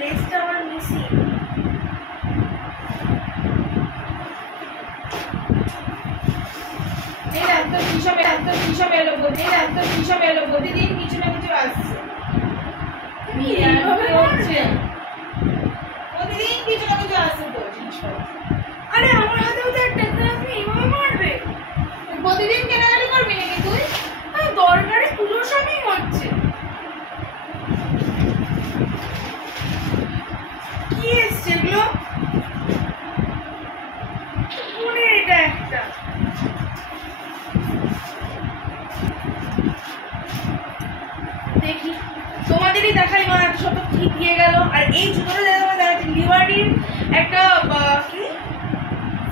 লেসটা আমার মিসিং। প্রতিদিন কিছু না কিছু আসছে, প্রতিদিন কিছু না কিছু আসছে তো জিনিসপত্র। আরে আমার হাতেও তো একটা, তুমি এইভাবে মারবে? প্রতিদিন কেনাকাটি করবি নাকি তুই? দরকারে পুজোর সময়ই হচ্ছে। কি এসছে এগুলো? এটা একটা দেখি, তোমাদেরই দেখাই মা, সব ঠিক দিয়ে গেল। আর এই জুতোটা দেখাচ্ছে লিভারির একটা কি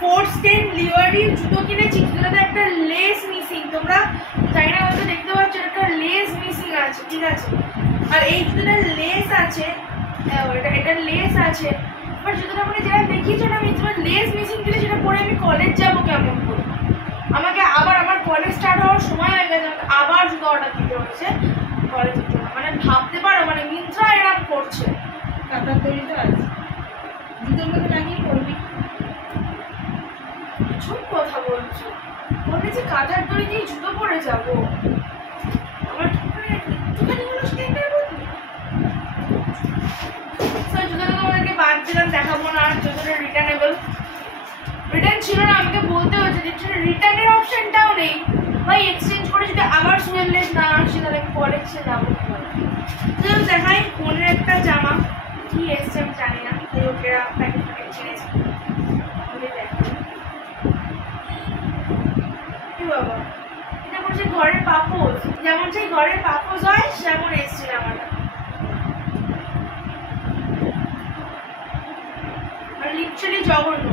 410 লিভারির জুতো কিনেছি। জুতোটাতে একটা লেস মিসিং, তোমরা জানি না হয়তো দেখতে পাচ্ছ, একটা লেস মিসিং আছে, ঠিক আছে। আর এই জুতোটার লেস আছে, এটা লেস আছে, বাট জুতোটা মানে যেটা দেখিয়েছো না, আমি তোমার লেস মিসিং দিলে সেটা পরে আমি কলেজ যাবো কেমন করে? আমাকে আবার আমার কলেজ স্টার্ট হওয়ার সময় হয়ে গেছে, আবার জুতো অর্ডার দিতে হয়েছে কলেজের জন্য। মানে ভাবতে পারো, মানে মিন্ত্রা এরকম করছে। কাঁথার তৈরি তো আছে, জুতোর মধ্যে লাগিয়ে পড়বি। সব কথা বলছো, বলে যে কাঁথার তৈরি দিয়ে জুতো পরে যাবো। আমার একটুখানি হলো সেটাই বলবি। জুতোটা তোমাদেরকে বাদ দিলাম, দেখাবো না। আর জুতোটা রিটার্নেবল, রিটার্ন ছিল না, আমাকে বলতে হয়েছে যে রিটার্নের অপশনটাও নেই। ভাই এক্সচেঞ্জ করে যদি আবার সুয়েললেস না আসে তাহলে আমি কলেজে যাবো। দেখাই ফোনের একটা জামা, কি এসছে আমি জানি না, তাই ওকে প্যাকেট প্যাকেট ছিঁড়েছে। কি বাবা, এটা বলছে ঘরের পাপোজ, যেমন সেই ঘরের পাপোজ হয় সেমন এসছে জামাটা। আর লিটারালি জঘন্য,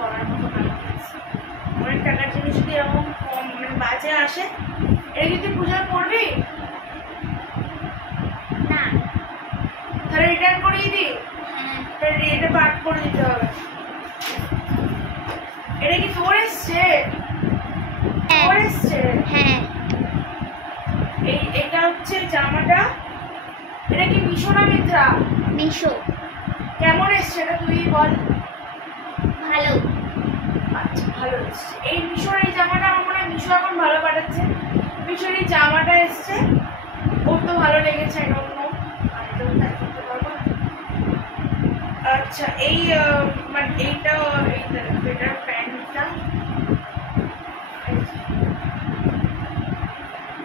বলার মতো না। অনেক টাকার জিনিস যদি এরকম কম মানে বাজে আসে, এটা কি তুই পূজা করবি না? তাহলে রিটার্ন করিয়ে দি, এটা পাঠ করে দিতে হবে। এটা কি তোর এসছে? তোর এসছে? হ্যাঁ। এটা হচ্ছে জামাটা, এটা কি মিশো না মিত্রা? মিশো। কেমন এসছে এটা তুই বল। ভালো। আচ্ছা ভালো এসছে। এই মিশোর এই জামাটা আমার মনে হয় মিশো এখন ভালো পাঠাচ্ছে। মিশোর এই জামাটা এসছে, ওর তো ভালো লেগেছে, এটা অন্য করতে পারবো। আচ্ছা এই মানে এইটা এটার প্যান্টটা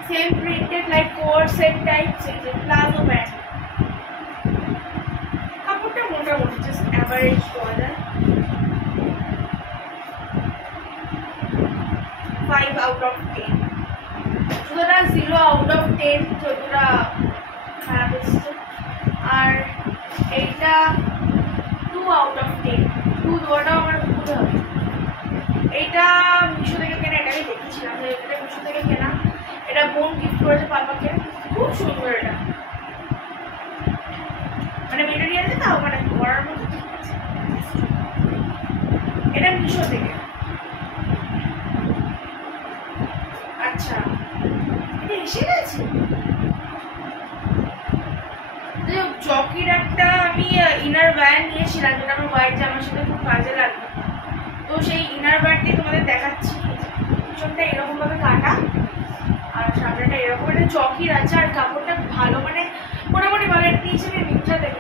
same printed like corset type, palazzo pant. কাপড়টা মোটামুটি জাস্ট অ্যাভারেজ বলা যায়। 5 out of 10, জুতোটা 0 out of 10, জুতোটা খারাপ এসছে। আর এইটা 2 out of 10, 2 দুটোটাও আমার খুবই হবে। এইটা মিশো থেকে কেনা, এটা আমি দেখেছিলাম, এটা মিশো থেকে কেনা। এটা বোন গিফট করেছে পাপাকে, খুব সুন্দর। এটা মানে মেটেরিয়ালটা তাও মানে পরার মতো ঠিক আছে। এটা মিশো থেকে। আচ্ছা এটা এসে গেছে। জকির একটা আমি ইনার ওয়্যার নিয়েছিলাম, যেটা আমার হোয়াইট জামার সাথে খুব কাজে লাগবে। তো সেই ইনার ওয়্যারটি তোমাদের দেখাচ্ছি। পিছনটা এরকম ভাবে কাটা আর সামনেটা এরকম। একটা জকির আছে, আর কাপড়টা ভালো, মানে মোটামুটি ভালো। একটা হিসেবে মিন্ত্রা থেকে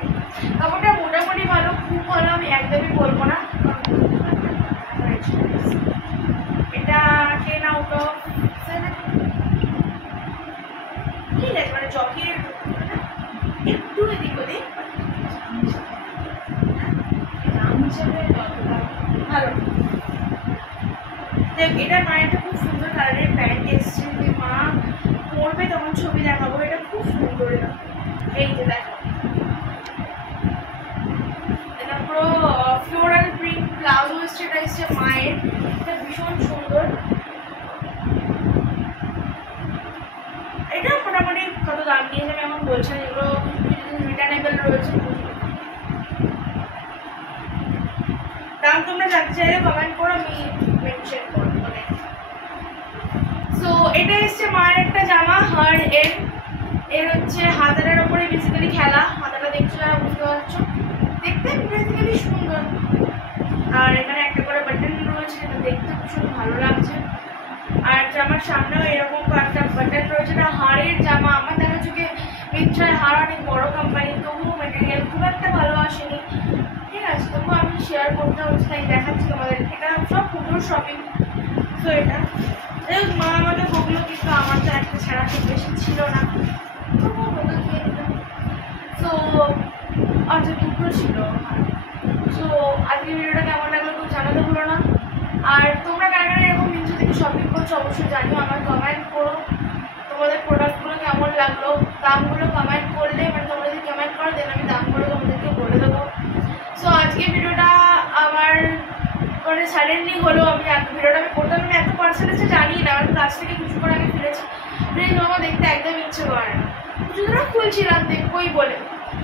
কাপড়টা মোটামুটি ভালো, খুব ভালো আমি একদমই বলবো না। এটা 10 out of 7, ঠিক আছে। মানে জকির একটু এদিক ওদিক দাম হিসেবে ভালো। দেখ এটার মায়েরটা খুব সুন্দর কালারের প্যান্ট এসছে, তুই মা পরবে তখন ছবি দেখাবো। এটা খুব সুন্দর, এই যে দেখো, এটা পুরো ফ্লোরাল প্রিন্ট প্লাজো এসছে, এটা এসছে মায়ের। এটা ভীষণ সুন্দর। এটা মোটামুটি কত দাম নিয়েছে আমি এখন বলছি না, এগুলো রিটার্নেবল রয়েছে। দাম তোমরা জানতে চাইলে কমেন্ট করো, আমি মেনশন করবো। সো এটা এসছে মায়ের একটা জামা, হার এর দেখতে ভীষণ ভালো লাগছে। আর জামার সামনেও এরকম একটা বাটন রয়েছে, না হাড়ের জামা। আমার দেখা যাচ্ছে মিন্ত্রায় হাড় অনেক বড় কোম্পানি, তবুও মেটেরিয়াল খুব একটা ভালো আসেনি, ঠিক আছে। তবুও আমি শেয়ার করতে হচ্ছে, তাই দেখাচ্ছি তোমাদের। এটা সব পুজোর শপিং। তো এটা মা আমাকে বললো, কিন্তু আমার তো একটা ছাড়া খুব বেশি ছিল না, তবুও ওটা খেয়ে নিলাম। তো আচ্ছা, দুটো ছিল। সো আজকে ভিডিওটা কেমন লাগলো তো জানাতে ভুলো না। আর তোমরা কারা কারা এরকম মিন্ত্রা থেকে শপিং করছো অবশ্যই জানিও, আমার কমেন্ট করো তোমাদের প্রোডাক্টগুলো কেমন লাগলো। দামগুলো কমেন্ট করলে, মানে তোমরা যদি কমেন্ট করো দেন আমি দামগুলো তোমাদেরকে বলে দেবো। সো আজকে ভিডিওটা আমার মানে সাডেনলি হলো। ভিডিওটা আমি করতাম না, এত পার্সেল আছে জানি না, আমার কাছ থেকে কিছুক্ষণ আগে ফিরেছি। প্লিজ মামা দেখতে একদম ইচ্ছে করে না, কিছুদিন খুলছিলাম দেখবোই বলে।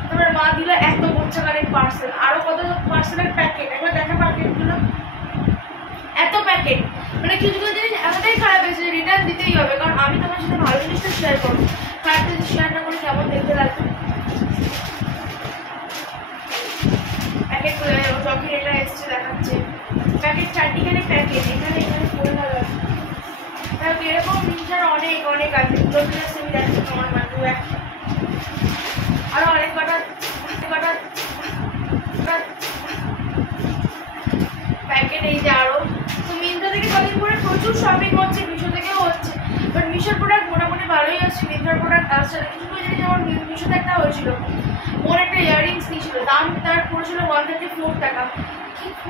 তোমার মা দিল এত বচ্চাকারের পার্সেল, আরও কত পার্সেলের প্যাকেট। একবার দেখা প্যাকেটগুলো, এত প্যাকেট, মানে কিছু কিছু জিনিস এতটাই খারাপ হয়েছে যে রিটার্ন দিতেই হবে, কারণ আমি তোমার সাথে ভালো জিনিসটা শেয়ার করবো। খারাপ জিনিস শেয়ার না করে কেমন দেখতে লাগবে। প্যাকেটগুলো যখন এটা এসছে দেখাচ্ছে, প্যাকেট চারটিখানে প্যাকেট, এখানে এখানে ফুল ভালো আছে। এরকম মিন্ত্রার অনেক অনেক আছে, দুটো প্লেস আমি দেখছি তোমার মাত্র একটা, আরো অনেক কটা প্যাকেট এই যে আরো। তো মিন্ত্রা থেকে কদিন পরে প্রচুর শপিং হচ্ছে, মিশো থেকেও হচ্ছে, বাট মিশোর প্রোডাক্ট মোটামুটি ভালোই আসছে। মিন্ত্রার প্রোডাক্ট আসছে না। কিছু কিছু জিনিস আমার মিশোতে একটা হয়েছিল, ওর একটা ইয়াররিংস নিয়েছিল, দাম তার পড়েছিল 134 টাকা।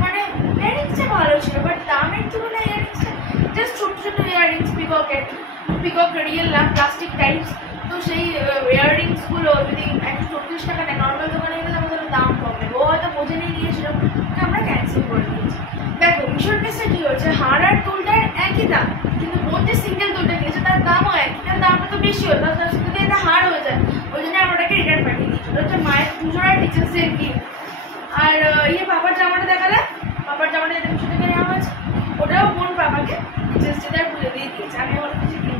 মানে ইয়াররিংসটা ভালো ছিল, বাট দামের তুলনায় ইয়াররিংসটা জাস্ট ছোট ছোট ইয়াররিংস, পিকক রিয়েল না, প্লাস্টিক টাইপস। তো সেই ইয়াররিংসগুলো যদি 134 টাকা নেয়, নর্মাল দোকানে গেলে আমাদের দাম কম নেবে। ও হয়তো বোঝে নিয়ে নিয়েছিল, আমরা ক্যান্সেল করে দিয়েছি। দেখো মিশোর কেসে কী হচ্ছে, হাড় আর দুলটার একই দাম, কিন্তু মধ্যে সিঙ্গেল দুলটা নিয়েছে, তার দামও একই, তার দামটা তো বেশি হতো, তার সাথে যদি এটা হাড় হয়ে যায়, ওই জন্য আমরা ওটাকে রিটার্ন পাঠিয়ে দিয়েছিল। হচ্ছে মায়ের পুজোর আর টিচার্সের গিফট। আর পাপার জামাটা দেখালে, পাপার জামাটা যেটা মিশো থেকে নেওয়া হয়েছে, ওটাও বোন পাপাকে টিচার্স ডে তার খুলে দিয়ে দিয়েছে। আমি ওর কিছু কিনি,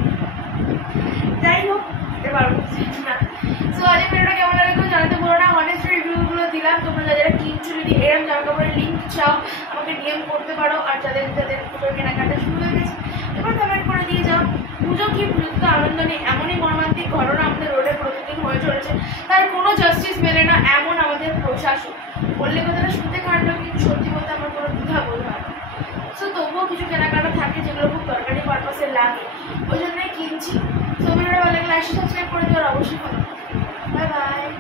যাই হোক দিতে পারবো না। সো আজকে ভিডিওটা কেমন লাগে তো জানাতে বলো না। অনেস্ট রিভিউগুলো দিলাম, তোমরা যারা কিনছো, যদি এরকম জামা কাপড়ের লিঙ্ক চাও আমাকে ডিএম করতে পারো। আর যাদের যাদের পুজোর কেনাকাটা শুরু হয়ে গেছে এবার কমেন্ট করে দিয়ে যাও। পুজো কি, পুজো তো আনন্দ নেই, এমনই মর্মান্তিক ঘটনা আমাদের রোডে প্রতিদিন হয়ে চলেছে, তার কোনো জাস্টিস মেলে না এমন আমাদের প্রশাসন। বললে কথাটা শুনতে খারাপ লাগে, কিন্তু সত্যি বলতে আমার কোনো দ্বিধা বোধ হয় না। সো তবুও কিছু কেনাকাটা থাকে যেগুলো খুব দরকারি পারপাসে লাগে, ওই জন্যই কিনছি। তো ভিডিওটা ভালো লাগলে সাবস্ক্রাইব করে দিও, আর অবশ্যই ভালো। Bye bye.